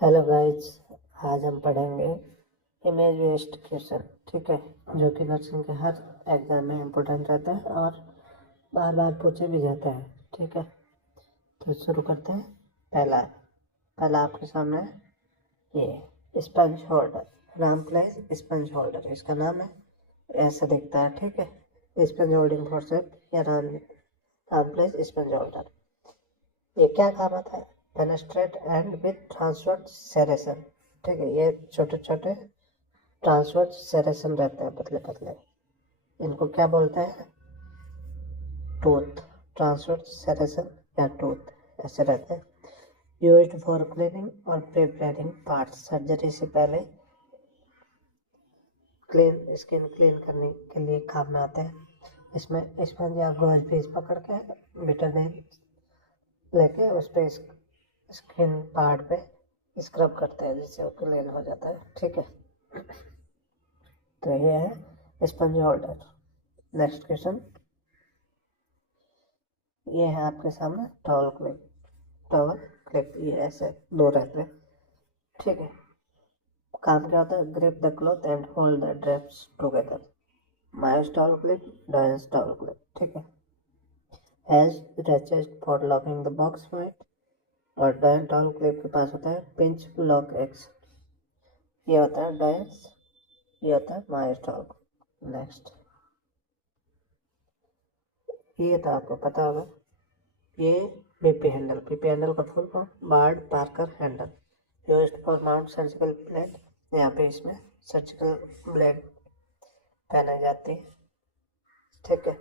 Hello guys, आज हम पढ़ेंगे इमेज बेस्ड क्वेश्चन। ठीक है, जो कि नर्सिंग के हर एग्जाम में इम्पोर्टेंट रहता है और बार बार पूछे भी जाते हैं। ठीक है, तो शुरू करते हैं। पहला पहला आपके सामने ये sponge holder, Ram place sponge holder इसका नाम है। ऐसा दिखता है। ठीक है, स्पंज होल्डिंग फॉरसेप या राम प्लेस स्पंज होल्डर। ये क्या काम आता है? Penetrate and with transverse serration. ठीक है, ये छोटे छोटे ट्रांसवर्स सेरेशन रहते हैं, पतले पतले। इनको क्या बोलते हैं? टूथ। ट्रांसवर्स सेरेशन या टूथ ऐसे रहते हैं। यूज्ड फॉर क्लीनिंग और प्रिपेयरिंग पार्ट्स। सर्जरी से पहले स्किन क्लीन करने के लिए काम में आते हैं। इसमें स्पंज या गॉज पीस पकड़ के बिटरनेल लेके उस पर स्किन पार्ट पे स्क्रब करते हैं, जिससे वो क्लीन हो जाता है। ठीक है, तो ये है स्पंज होल्डर। नेक्स्ट क्वेश्चन, ये है आपके सामने टॉवल क्लिप। टॉवल क्लिप ये ऐसे दो रहते हैं। ठीक है, काम क्या होता है? Grip the cloth and hold the drapes together. माइस टॉवल क्लिप, डायस टॉवल क्लिप। ठीक है, has ratchets for locking the box point. और डायन टॉवल क्लिप के पास होता है पिंच लॉक एक्स। ये होता है डायस, ये होता है माइस टॉवल। नेक्स्ट, ये तो आपको पता होगा, ये बीपी हैंडल। बीपी हैंडल का full form Bard Parker handle, used for mount surgical blade. यहाँ पे इसमें सर्जिकल ब्लेड पहनाई जाती है। ठीक है,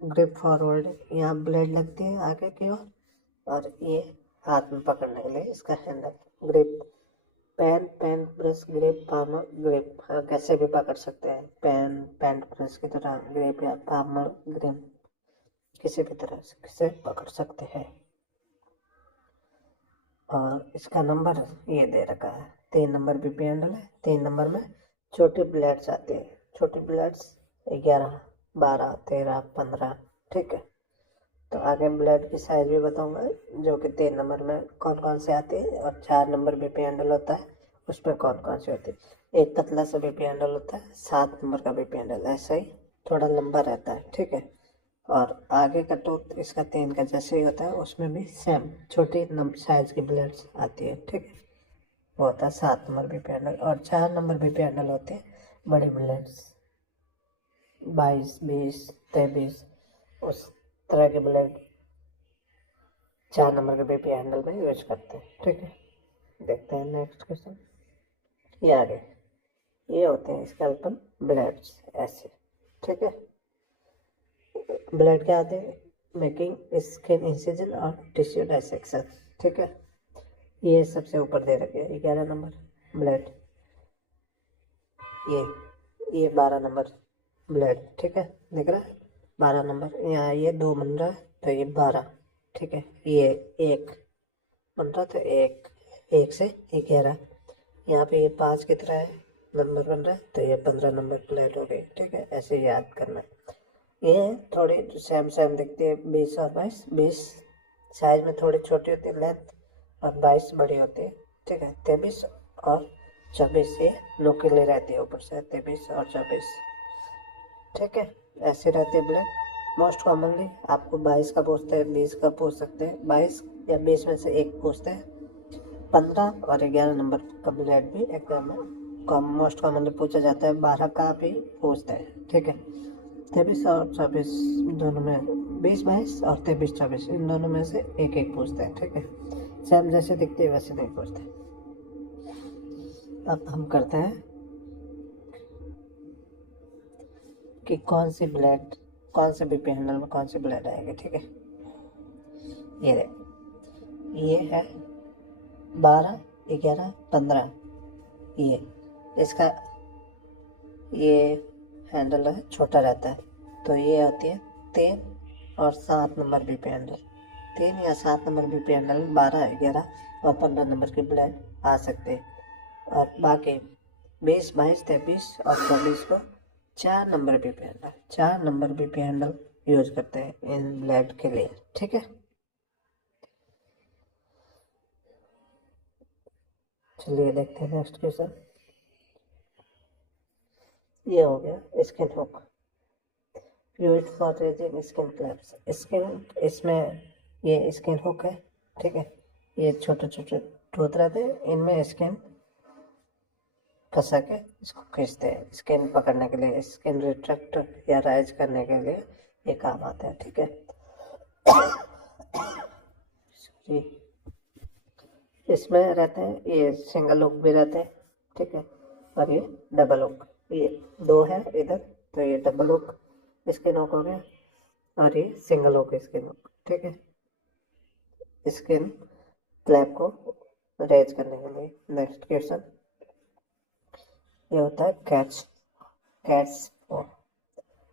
ग्रिप फॉरवर्ड, यहाँ ब्लेड लगती है आगे की ओर, और ये हाथ में पकड़ने के लिए इसका handle. Grip, pen press grip, palmar grip. हाँ, कैसे भी पकड़ सकते हैं, पेन प्रेस की तरह ग्रिप या पामर ग्रिप, किसी भी तरह से पकड़ सकते हैं। और इसका नंबर ये दे रखा है, 3 नंबर बीपी हैंडल है। 3 नंबर में छोटी ब्लेड्स आती है। छोटी ब्लेड्स 11, 12, 13, 15। ठीक है, तो आगे ब्लेड की साइज भी बताऊंगा, जो कि 3 नंबर में कौन कौन से आती है, और 4 नंबर बीपी हैंडल होता है, उसमें कौन कौन सी होती है। एक पतला सा बीपी हैंडल होता है, 7 नंबर का बीपी हैंडल ऐसा ही थोड़ा लंबा रहता है। ठीक है, और आगे का टूथ इसका 3 का जैसे ही होता है, उसमें भी सेम छोटी साइज की ब्लेड्स आती है। ठीक है, वो होता है 7 नंबर बीपी हैंडल। और 4 नंबर बीपी हैंडल होते हैं बड़ी ब्लेड्स, 22, 20, 23, उस तरह के ब्लेड 4 नंबर के बीपी हैंडल में यूज करते हैं। ठीक है, देखते हैं नेक्स्ट क्वेश्चन। ये आगे ये होते हैं स्कैल्पल ब्लेड्स ऐसे। ठीक है, ब्लेड क्या आते हैं? मेकिंग स्किन इंसिजन और टिश्यू डाइसेक्शन। ठीक है, ये सबसे ऊपर दे रखे हैं 11 नंबर ब्लेड। ये 12 नंबर ब्लेड। ठीक है, दिख रहा है 12 नंबर। यहाँ ये 2 बन रहा है तो ये 12। ठीक है, ये 1 बन रहा तो एक से 11। यहाँ पे ये 5 की तरह है नंबर बन रहा है, तो ये 15 नंबर प्लेट हो गई। ठीक है, ऐसे याद करना है। ये थोड़ी सेम सेम दिखती है, 20 और 22। 20 साइज में थोड़ी छोटी होती है लेंथ, और 22 बड़ी होती है। ठीक है, 23 और 24 ये नुकीली रहती है ऊपर से, 23 और 24। ठीक है, ऐसे रहती है ब्लेड। मोस्ट कॉमनली आपको 22 का पूछते हैं, 20 का पूछ सकते हैं, 22 या 20 में से एक पूछते हैं। 15 और 11 नंबर का ब्लेड भी एग्जाम में मोस्ट कॉमनली पूछा जाता है। 12 का भी पूछते हैं। ठीक है, 23 और 24 दोनों में, 20, 22 और 23, 24 इन दोनों में से एक एक पूछते हैं। ठीक है, सेम जैसे दिखते हैं वैसे नहीं पूछते। अब हम करते हैं कि कौन सी ब्लेड, कौन से बीपी हैंडल में कौन सी ब्लेड आएगी। ठीक है, ये है 12, 11, 15। ये इसका ये हैंडल है, छोटा रहता है, तो ये होती है 3 और 7 नंबर बीपी हैंडल। 3 या 7 नंबर बीपी हैंडल 12, 11 और 15 नंबर की ब्लेड आ सकते हैं। और बाकी 20, 22, 23 और 24 को 4 number BP handle, 4 number BP handle use करते हैं इन ब्लेड के लिए। ठीक है, चलिए देखते हैं नेक्स्ट क्वेश्चन। ये हो गया skin hook use for raising skin flaps. Skin इसमें ये स्किन हुक है, ठीक है। ये छोटे छोटे टूथ रहते हैं, इनमें स्किन फंसा के इसको खींचते हैं स्किन पकड़ने के लिए, स्किन रिट्रैक्ट या राइज करने के लिए ये काम आता है, ठीक है। सॉरी, इसमें रहते हैं ये सिंगल हुक भी रहते हैं, ठीक है, और ये डबल हुक। ये दो है इधर, तो ये डबल हुक स्किन हुक हो गया और ये सिंगल हुक स्किन हुक, ठीक है, स्किन क्लैप को रेज करने के लिए। नेक्स्ट क्वेश्चन ये होता है कैट्स पॉ।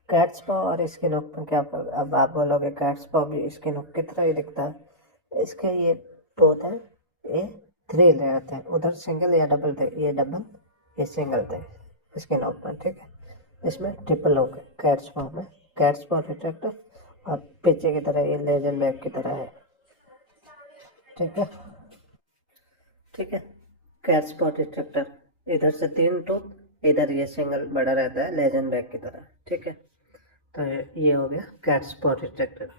कैट्स पॉ और स्किन हुक में क्या फर्क? अब आप बोलोगे कैट्स पॉ भी स्किन हुक की तरह ही दिखता है। इसके ये टोथ है, ये 3 लेयर थे, उधर सिंगल या डबल थे, ये डबल ये सिंगल थे स्किन हुक में, ठीक है। इसमें ट्रिपल हुक है कैट्स पॉ में। कैट्स पॉ रिट्रैक्टर और पीछे की तरह ये लेजर बैग की तरह है, ठीक है, ठीक है। कैट स्पॉट रिट्रैक्टर इधर से 3 टूथ, इधर ये सिंगल बड़ा रहता है लेजन बैग की तरह, ठीक है। तो ये हो गया कैट स्पॉट रिट्रैक्टर।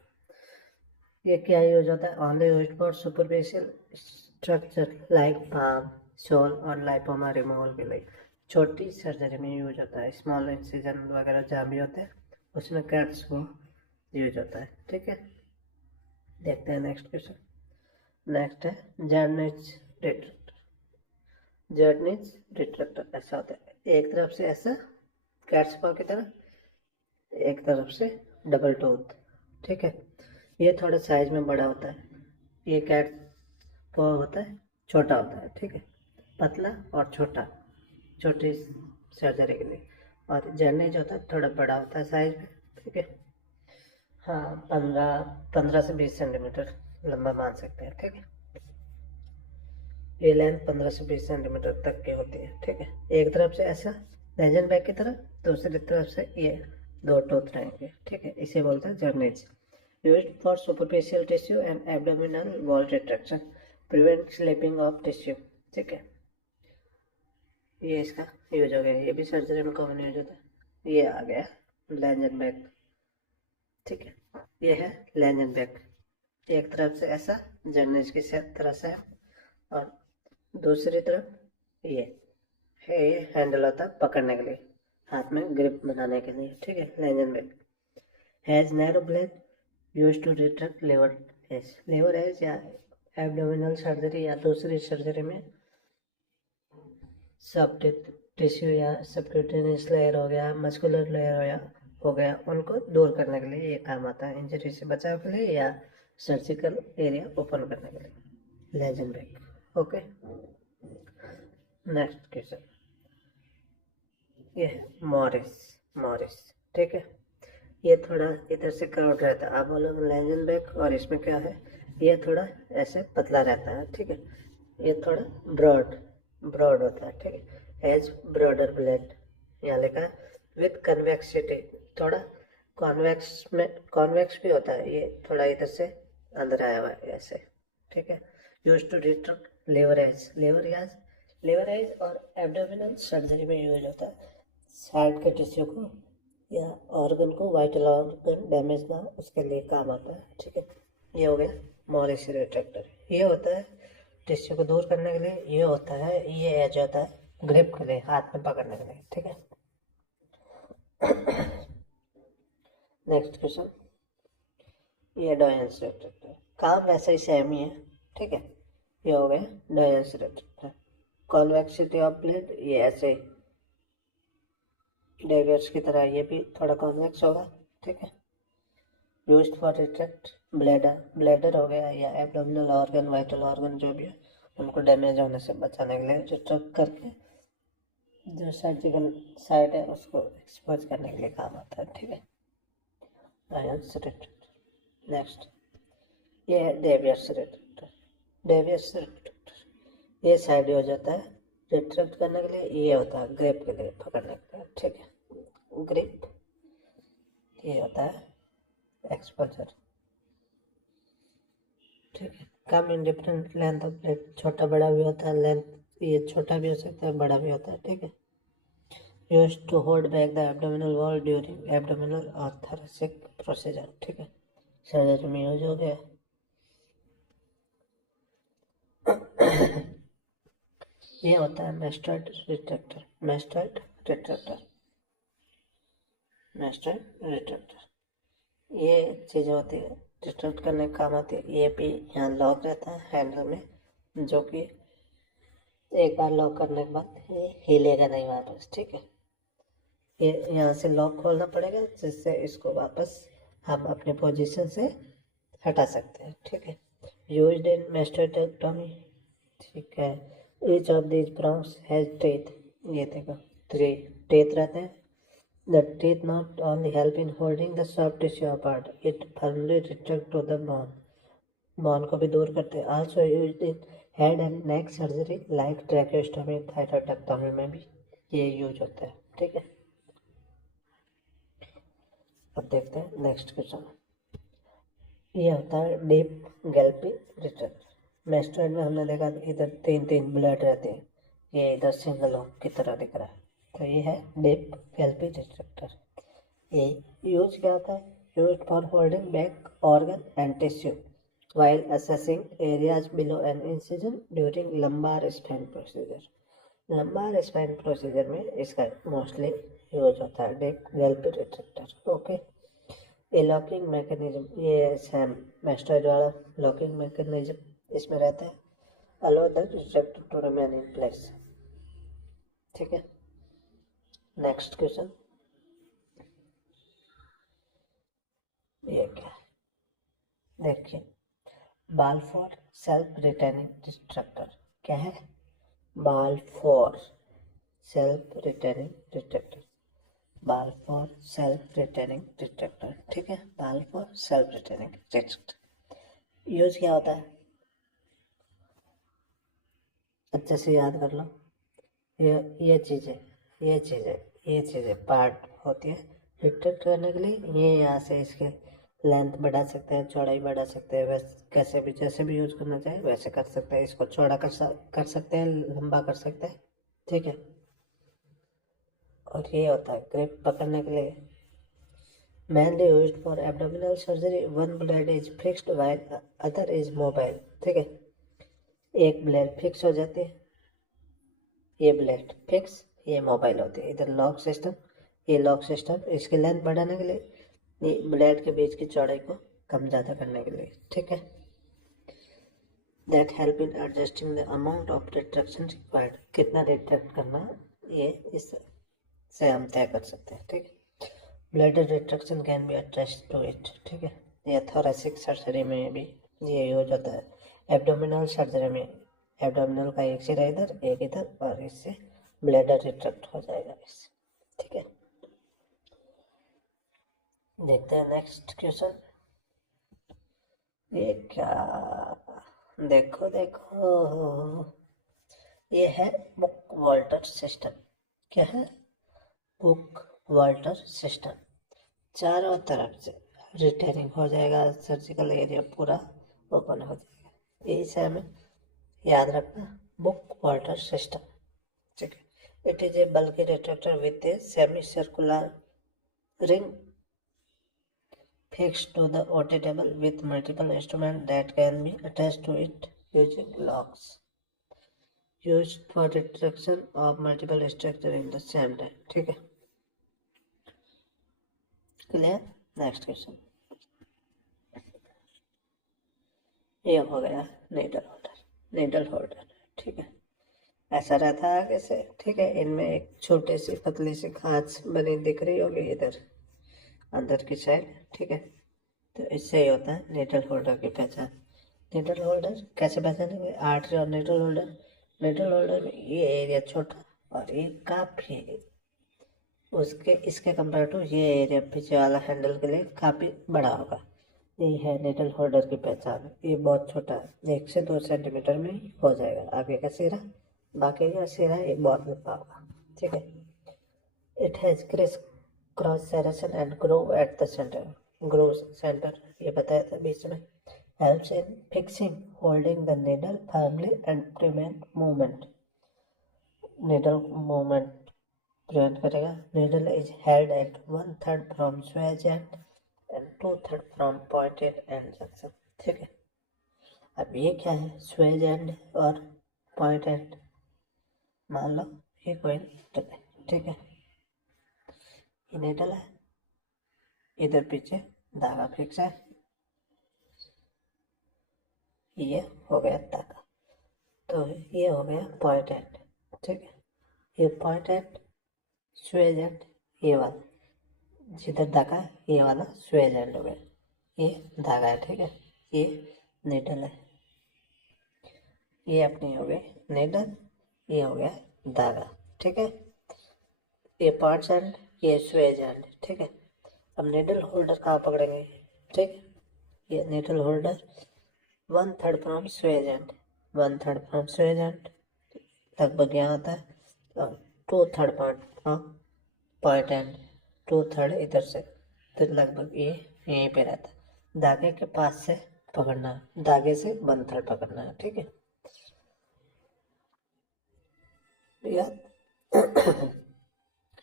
ये क्या यूज होता है? Only use for superficial structure like palm sole और लाइपोमा रिमूवल के लिए। छोटी सर्जरी में यूज होता है, स्मॉल इंसिजन वगैरह जहाँ भी होते हैं उसमें कैट्स को यूज होता है, ठीक है। देखते हैं नेक्स्ट क्वेश्चन। नेक्स्ट है जर्नेज रिट्रैक्टर। जर्नीज रिट्रैक्टर ऐसा होता है, एक तरफ से ऐसा कैट्स पॉ की तरह, एक तरफ से डबल टूथ, ठीक है। ये थोड़ा साइज में बड़ा होता है, ये कैट पॉ होता है छोटा होता है, ठीक है, पतला और छोटा, छोटी सर्जरी के लिए। और जर्नीज होता है थोड़ा बड़ा होता है साइज में, ठीक है। हाँ, 15 से 20 सेंटीमीटर लंबा मान सकते हैं, ठीक है। ये लेंथ 15 से 20 सेंटीमीटर तक की होती है, ठीक है। एक तरफ से ऐसा लेजन बैग की तरह, दूसरी तरफ से ये 2 टूथ रहेंगे, ठीक है। इसे बोलते हैं जर्नेज। Used for superficial tissue and abdominal wall retraction, prevent slipping of tissue, ठीक है। ये इसका यूज हो गया, ये भी सर्जरी में कॉमन यूज होता है। ये आ गया लेजन बैग, ठीक है। ये है लेजन बैग, एक तरफ से ऐसा जर्नेज की तरह से है और दूसरी तरफ ये है, ये हैंडल होता है पकड़ने के लिए, हाथ में ग्रिप बनाने के लिए, ठीक है। Langenbeck has narrow blade use to retract lever edge या एब्डोमिनल सर्जरी या दूसरी सर्जरी में सब टिश्यू या सबक्यूटेनियस लेयर हो गया, मस्कुलर लेयर हो गया, उनको दूर करने के लिए ये काम आता है, इंजरी से बचाव के लिए या सर्जिकल एरिया ओपन करने के लिए। Langenbeck, okay. Next question ये है मॉरिस, ठीक है। ये थोड़ा इधर से कर्व रहता है, आप बोलोगे लेजन बैग, और इसमें क्या है, ये थोड़ा ऐसे पतला रहता है, ठीक है। ये थोड़ा ब्रॉड होता है, ठीक है। एज ब्रॉडर ब्लेड, यहाँ लिखा है विथ कन्वेक्सिटी, थोड़ा कॉन्वेक्स भी होता है, ये थोड़ा इधर से अंदर आया हुआ है ऐसे, ठीक है। Use to retract lever edge और एब्डोमिनल सर्जरी में यूज होता है, साइड के टिश्यू को या ऑर्गन को, वाइटल ऑर्गन डैमेज ना उसके लिए काम आता है, ठीक है। ये हो गया मॉरिस रिट्रैक्टर। ये होता है टिश्यू को दूर करने के लिए, ये होता है, ये एज होता है ग्रिप के लिए, हाथ में पकड़ने के लिए, ठीक है। नेक्स्ट क्वेश्चन ये डोयंस रिट्रैक्टर, काम वैसे ही सेम ही है, ठीक है। ये हो गया डोयंस रिट्रैक्टर। कॉन्वेक्सिटी ऑफ ब्लेड, ये ऐसे डेवियर्स की तरह ये भी थोड़ा कॉन्वेक्स होगा, ठीक है। यूज्ड फॉर रिट्रैक्ट ब्लैडर हो गया या एब्डोमिनल ऑर्गन, वाइटल ऑर्गन जो भी है, उनको डैमेज होने से बचाने के लिए रिट्रैक्ट करके जो सर्जिकल साइड है उसको एक्सपोज करने के लिए काम आता है, ठीक है। नेक्स्ट ये है डेवियस रिट्रैक्टर। ये साइड हो जाता है रिट्रैक्ट करने के लिए, ये होता है ग्रिप के लिए, पकड़ने के लिए, ठीक है। ग्रिप, ये होता है एक्सपोजर, ठीक है। Come in different length of blade, छोटा बड़ा भी होता है लेंथ ये छोटा भी हो सकता है, बड़ा भी होता है, ठीक है। Used to hold back the abdominal wall during abdominal और थोरेसिक प्रोसीजर, ठीक है, सर्जरी में यूज हो गया। ये होता है मेस्टर्ड रिट्रैक्टर, मेस्टर्ड रिट्रैक्टर, मेस्टर्ड रिट्रैक्टर। ये चीज़ होती है रिट्रैक्ट करने का काम आती है। ये भी यहाँ लॉक रहता है हैंडल में, जो कि एक बार लॉक करने के बाद ये हिलेगा नहीं वापस, ठीक है। ये यहाँ से लॉक खोलना पड़ेगा, जिससे इसको वापस हम अपने पोजीशन से हटा सकते हैं, ठीक है। यूज्ड इन मेस्टेक्टोमी, ठीक है। Each of these prongs has teeth, ये देखो 3 टीथ रहते हैं। The teeth not only help in holding the soft tissue apart, it firmly retract to the bone. Bone को भी दूर करते हैं। Also used in head and neck surgery like tracheostomy, thyroidectomy में भी ये यूज होता है, ठीक है। अब देखते हैं नेक्स्ट क्वेश्चन। ये होता है डीप गैल्पी रिट्रैक्टर। मेस्टर्ड में हमने देखा इधर 3 ब्लेड रहते हैं, ये इधर सिंगल हुक की तरह दिख रहा है, तो ये है डीप गैल्पी रिट्रैक्टर। ये यूज क्या होता है? Use for holding back organ and tissue while assessing areas below an incision during lumbar spine procedure. lumbar spine procedure में इसका मोस्टली यूज होता है डीप गैल्पी रिट्रैक्टर, ओके। ये लॉकिंग मैकेनिज्म, ये सैम मेस्टर्ड वाला लॉकिंग मैकेनिज्म इसमें रहता है, allow the retractor to remain in place, ठीक है। नेक्स्ट क्वेश्चन, ये क्या है देखिए, बाल फॉर सेल्फ रिटेनिंग रिट्रैक्टर क्या है? बाल फॉर सेल्फ रिटेनिंग रिट्रैक्टर, बाल फॉर सेल्फ रिटेनिंग रिट्रैक्टर, ठीक है। बाल for self retaining retractor use क्या होता है? अच्छे से याद कर लो। ये चीज़ें पार्ट होती है रिट्रैक्ट करने के लिए। ये यहाँ से इसके लेंथ बढ़ा सकते हैं, चौड़ाई बढ़ा सकते हैं, वैसे कैसे भी जैसे भी यूज करना चाहे वैसे कर सकते हैं। इसको चौड़ा कर सकते हैं, लंबा कर सकते हैं, ठीक है। और ये होता है ग्रिप पकड़ने के लिए, mainly used for abdominal surgery. One blade is fixed while other is mobile, ठीक है। एक ब्लेड फिक्स हो जाती है, ये ब्लेड फिक्स, ये मोबाइल होती है। इधर लॉक सिस्टम, ये लॉक सिस्टम इसकी लेंथ बढ़ाने के लिए, ये ब्लेड के बीच की चौड़ाई को कम ज़्यादा करने के लिए, ठीक है। That help in adjusting the amount of retraction required, कितना रिट्रैक्ट करना ये इससे हम तय कर सकते हैं, ठीक है। Bladder retraction can be attached to it, ठीक है। ये थोरेसिक सर्जरी में भी ये यूज होता है। एब्डोमिनल सर्जरी में एब्डोमिनल का एक सिरा इधर एक इधर, और इससे ब्लैडर रिट्रैक्ट हो जाएगा इससे, ठीक है। देखते हैं नेक्स्ट क्वेश्चन। ये क्या, देखो ये है बुक वॉल्टर सिस्टम। क्या है? Book Walter system. चारों तरफ से रिटेनिंग हो जाएगा, सर्जिकल एरिया पूरा ओपन हो जाएगा। इसे हमें याद रखना, बुक वॉल्टर सिस्टम, ठीक है। It is a bulky retractor with a semi circular ring fixed to the OT table with multiple instruments that can be attached to it using locks. Used for retraction of multiple structure in the same time, ठीक है। Clear? Next question, ये हो गया needle holder, ठीक है। ऐसा रहता है आगे से, ठीक है। इनमें एक छोटी सी पतली सी खांच बनी दिख रही होगी इधर अंदर की साइड, ठीक है। तो इससे ही होता है नीडल होल्डर की पहचान। नीडल होल्डर कैसे पहचानेंगे? आर्टरी और नीडल होल्डर में ये एरिया छोटा और ये काफ़ी उसके इसके कंपेयर टू ये एरिया पीछे वाला हैंडल के लिए काफ़ी बड़ा होगा। यही है नीडल होल्डर की पहचान। ये बहुत छोटा है, 1 से 2 सेंटीमीटर में ही हो जाएगा आगे का सिरा, बाकी का सिरा ये बहुत लंबा होगा, ठीक है। It has criss cross serration and groove at the centre, groove centre ये बताया था बीच में। helps in fixing, holding the needle firmly and prevent movement. Needle movement prevent करेगा। Needle is held at 1/3 from swage end 2/3 from pointed end junction. ठीक है, अब ये क्या है, स्वेज एंड और पॉइंट एंड। मान लो ये कोई नीडल है, ठीक है, ये नीडल है, इधर पीछे धागा फिक्स है, ये हो गया धागा, तो ये हो गया पॉइंट एंड। ठीक है, ये पॉइंट एंड, स्वेज एंड, ये वाला जिधर धागा ये वाला स्वेज एंड हो गया, ये धागा है। ठीक है, ये नीडल है, ये अपनी हो गई नीडल, ये हो गया धागा। ठीक है, ये पॉइंट एंड, ये स्वेज एंड। ठीक है, अब नीडल होल्डर कहाँ पकड़ेंगे। ठीक है, ये needle holder 1/3 from swage and, 1/3 from swage and लगभग यहाँ आता है, और 2/3 पॉइंट फ्रॉम पॉइंट एंड, 2/3 इधर से, तो लगभग ये यहीं पे रहता है। धागे के पास से पकड़ना है, धागे से 1/3 पकड़ना है। ठीक है,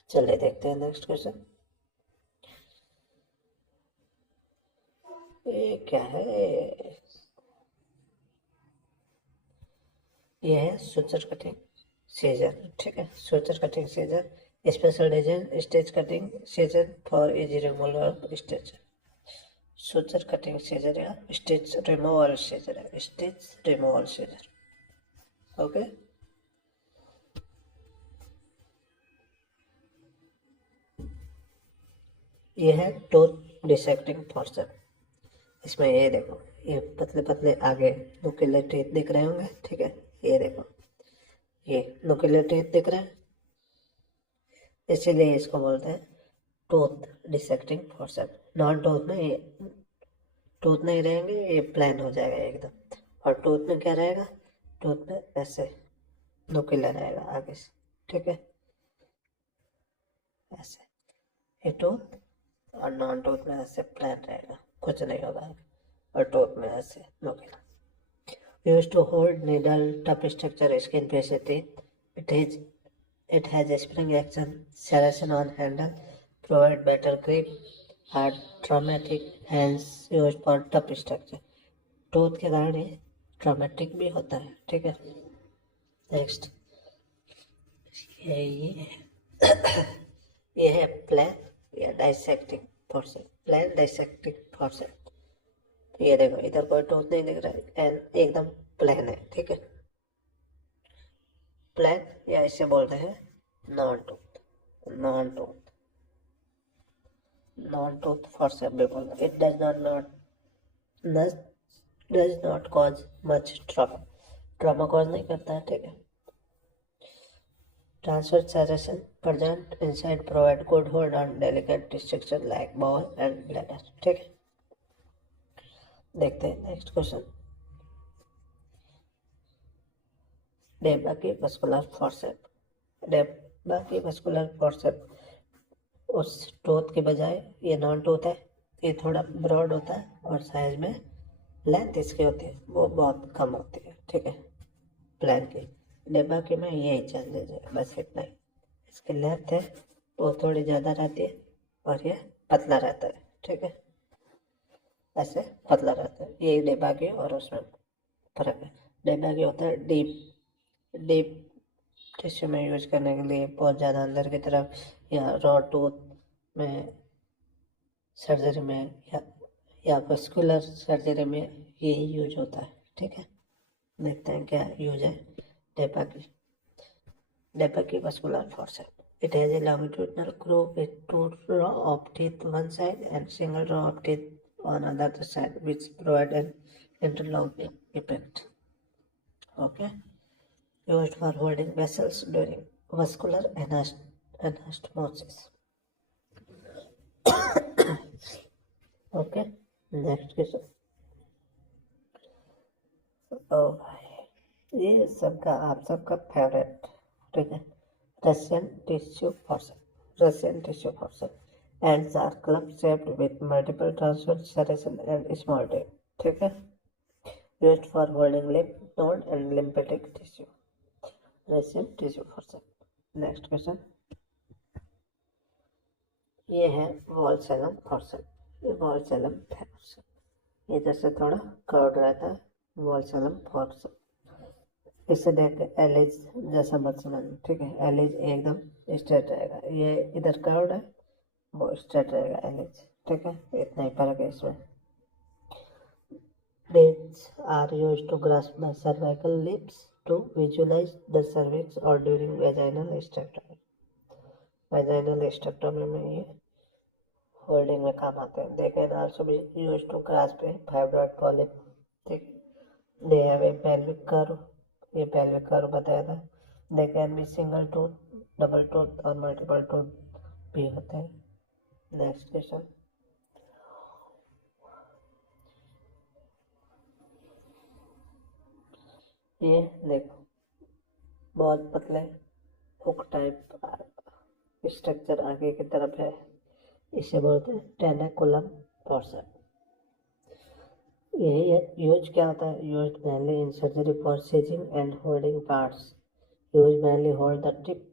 चलिए देखते हैं नेक्स्ट क्वेश्चन। ये क्या है, ये है सुचर कटिंग सीजर। ठीक है, suture cutting scissor special design stitch cutting scissor for easy removal of stitch. Suture cutting scissor या स्टेज रिमूवल सीजर है, स्टेज रिमूवल सीजर। ओके, ये है टूथ डिसेक्टिंग फॉर्सर। इसमें ये देखो, ये पतले पतले आगे नुकीले टीथ दिख रहे होंगे। ठीक है, ये देखो, ये नुकीले टीथ दिख रहे हैं, इसीलिए इसको बोलते हैं टूथ डिसेक्टिंग फॉर्सर। नॉन टूथ में ये टूथ नहीं रहेंगे, ये प्लान हो जाएगा एकदम, और टूथ में क्या रहेगा, टूथ में ऐसे नुकीला रहेगा आगे से। ठीक है, ऐसे ये टूथ, और नॉन टूथ में ऐसे प्लान रहेगा, कुछ नहीं होगा, और टूथ में ऐसे नुकीला। Used to hold needle tough structure skin face teeth. It has a spring action, serration on handle, provide better grip, hard traumatic, hence used for tough structure. Tooth के कारण ये ट्रॉमेटिक भी होता है। ठीक है, नेक्स्ट ये है प्लान या dissecting forceps, plain dissecting forceps. ये देखो, इधर कोई टूथ नहीं दिख रहा है एंड एकदम प्लेन है। ठीक है, प्लेन या इसे बोलते हैं non tooth, non tooth, non tooth forcep भी बोलते हैं। It does not cause much trauma, trauma cause नहीं करता है। ठीक है, transverse serration present inside provide good hold on delicate structure like bowel and bladder. ठीक है, देखते हैं नेक्स्ट क्वेश्चन। डेबा की मस्कुलर फॉर्सेप, डेबा की मस्कुलर फॉर्सेप उस टूथ के बजाय ये नॉन टूथ है, ये थोड़ा ब्रॉड होता है और साइज में लेंथ इसकी होती है वो बहुत कम होती है। ठीक है, प्लान की, डेबा की में यही चेंजेज है, बस इतना ही। इसकी लेंथ है वो थोड़ी ज़्यादा रहती है और ये पतला रहता है। ठीक है, ऐसे पतला रहता है, ये डेबा की और उसमें फर्क है। डेबा की होता है डीप टिश्यू में यूज करने के लिए, बहुत ज़्यादा अंदर की तरफ, या रॉ टूथ में सर्जरी में, या वस्कुलर सर्जरी में ये यूज होता है। ठीक है, देखते हैं क्या यूज है डेपा की vascular forceps. It has a longitudinal groove with 2 row of teeth one side and single row of teeth on other side, which provide an interlocking effect. Okay, used for holding vessels during vascular anastomosis. Okay, next question. ओ भाई, ये सबका आप सबका favourite. ठीक है, Russian tissue forceps, Russian tissue forceps ends are club shaped with multiple transverse serration and small tip. ठीक है, used for holding lymph node and lymphatic tissue. रेसिव टिश्यू फोर्सेप्स। नेक्स्ट क्वेश्चन, ये है वॉल्सैलम फोर्सेप्स। ये वॉल्सैलम forceps इधर से थोड़ा curve रहता है, वॉल्सैलम फोर्सेप्स। इससे देख के एलिज जैसा मत समझना, ठीक है। एलिज एकदम स्ट्रेट रहेगा, ये इधर कर्व है, वो स्ट्रेट रहेगा एलिज, ठीक है। इतना ही फर्क है इसमें। These are used to grasp the cervical lips to visualize the cervix or during vaginal hysterectomy. Vaginal hysterectomy में ये होल्डिंग में काम आते हैं। They can also be used to grasp a fibroid polyp. ठीक, they have a pelvic curve. ये pelvic curve बताया था। They can be single tooth, double tooth और multiple tooth भी होते हैं। Next question, ये देखो बहुत पतले हुक टाइप स्ट्रक्चर आगे की तरफ है, इसे बोलते हैं टेनाकुलम फोर्सेप्स। यही यूज क्या होता है? Use mainly in surgery for seizing and holding parts. Use mainly hold the tip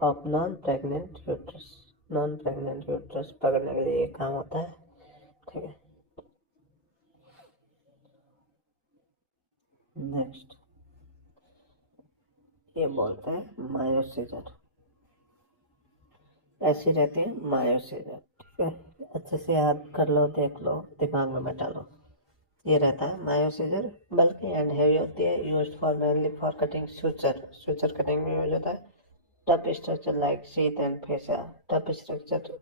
of non-pregnant uterus. Non-pregnant uterus पकड़ने के लिए ये काम होता है, ठीक है। नेक्स्ट, ये बोलते हैं मायोसीजर। ऐसी रहती है मायोसीजर, ठीक है। अच्छे से याद कर लो, देख लो, दिमाग में बैठा लो। ये रहता है मायोसीजर, बल्कि एंड हैवी होती है, used for mainly for cutting suture. Suture cutting में यूज होता है। Tough structure like sheath and fascia. Tough structure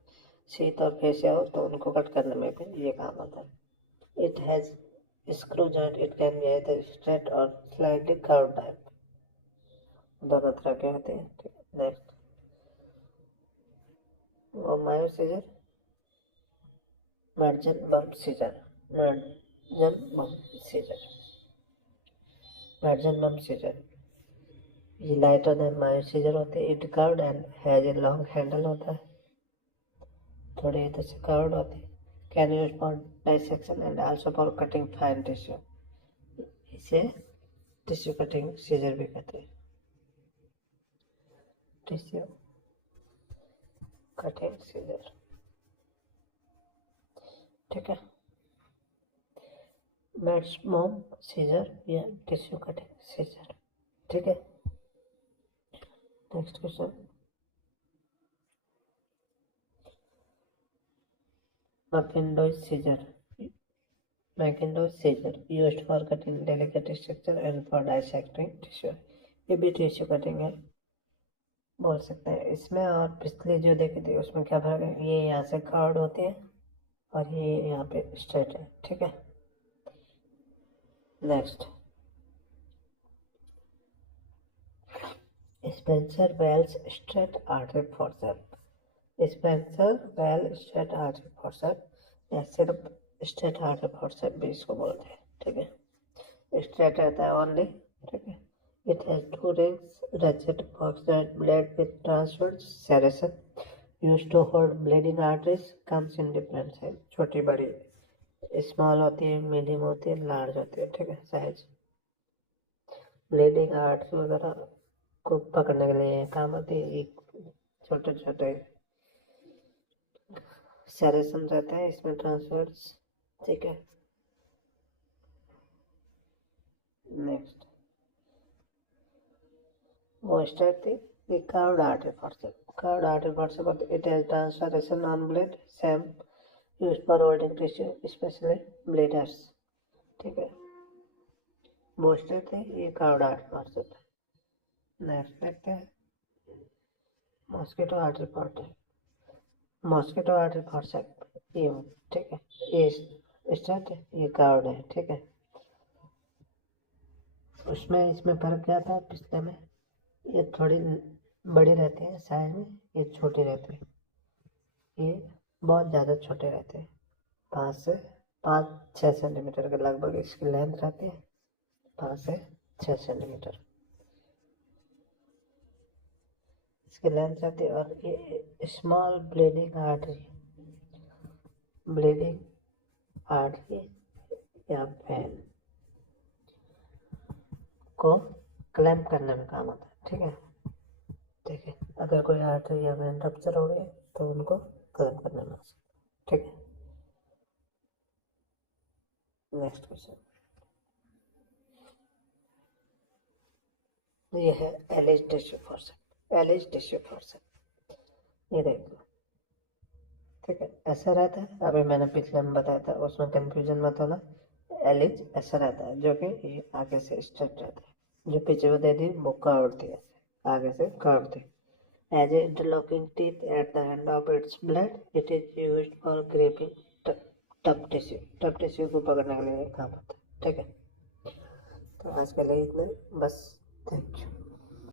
sheath और फेसिया हो तो उनको कट करने में भी ये काम आता है। It has screw joint, it can be either straight और स्लाइटली कर्व टाइप, दोनों तरह के होते हैं, ठीक है। नेक्स्ट, वो मायोसीजर मर्जन बम सीजर। मर्जन बम सीजर, मर्जन बम सीजर ये लाइटर देन मायोसीजर होते हैं। It curved and has a long handle होता है, थोड़े इधर से कर्व्ड होते हैं। Can use for dissection and also for cutting fine tissue. इसे टिश्यू कटिंग सीजर भी कहते हैं। टिश्यू कटिंग सीजर, ठीक है। मैक्सिमम सीजर या टिश्यू कटिंग सीजर, ठीक है। Next question, McIntosh scissor. McIntosh scissor used for cutting delicate structure and for dissecting tissue. ये भी टिश्यू कटिंग है, बोल सकते हैं। इसमें और पिछले जो देखी थी उसमें क्या फर्क है? ये यहाँ से कर्व्ड होती है और ये यहाँ पे स्ट्रेट है, ठीक है। Next, Spencer Wells straight artery forceps. Spencer Well straight artery forceps या सिर्फ स्ट्रेट आर्टरी फोर्सेप्स भी इसको बोलते हैं, ठीक है। स्ट्रेट रहता है ओनली, ठीक है। It has to rings, ratchet forked blade with transverse serration used to hold bleeding arteries, comes in different size। छोटी बड़ी, स्मॉल होती है, मीडियम होती है, लार्ज होती है, ठीक है, साइज। ब्लीडिंग आर्टरी वगैरह को पकड़ने के लिए काम आती है। छोटे छोटे सेरेशन रहते हैं इसमें, ट्रांसवर्स, ठीक है। नेक्स्ट, वो स्टेट थी the curved artery forceps. Curved artery forceps, it has transversion on blade, same used for holding tissue, especially bleeders, ठीक है। वो स्टेट थी ये कर्व्ड आर्टरी फॉर्सेप्स। नेक्स्ट देखते हैं mosquito artery forceps. Mosquito artery forceps ये, ठीक है, ये स्टेट है, ये कर्व्ड है, ठीक है। उसमें इसमें फर्क क्या था पिछले में? ये थोड़ी बड़ी रहती है साइज में, ये छोटी रहती है, ये बहुत ज़्यादा छोटे रहते हैं। 5 से 6 सेंटीमीटर के लगभग इसकी लेंथ रहती है, 5 से 6 सेंटीमीटर इसकी लेंथ रहती है। और ये स्मॉल ब्लीडिंग आर्टरी या वेन को क्लैंप करने में काम आता है, ठीक है। देखिए अगर कोई आर्टरी या वेन रप्चर हो गया तो उनको खत्म करने में आसान। ठीक है। नेक्स्ट क्वेश्चन, ये है एलिज टिश्यू फॉर्सेप्ट। एलिज टिश्यू फॉर्सेप्ट ये देख लो, ठीक है। ऐसा रहता है, अभी मैंने पिछले में बताया था, उसमें कंफ्यूजन मत होना। एलिज ऐसा रहता है जो कि ये आगे से स्ट्रेट रहता है, जो पीछे में दे दी वो कर्व थी, आगे से कर्व थी। As a interlocking teeth at the end of its blade, it is used for gripping tough tissue. Tough tissue को पकड़ने के लिए काम होता है। ठीक है, तो आज के लिए इतना बस। Thank you.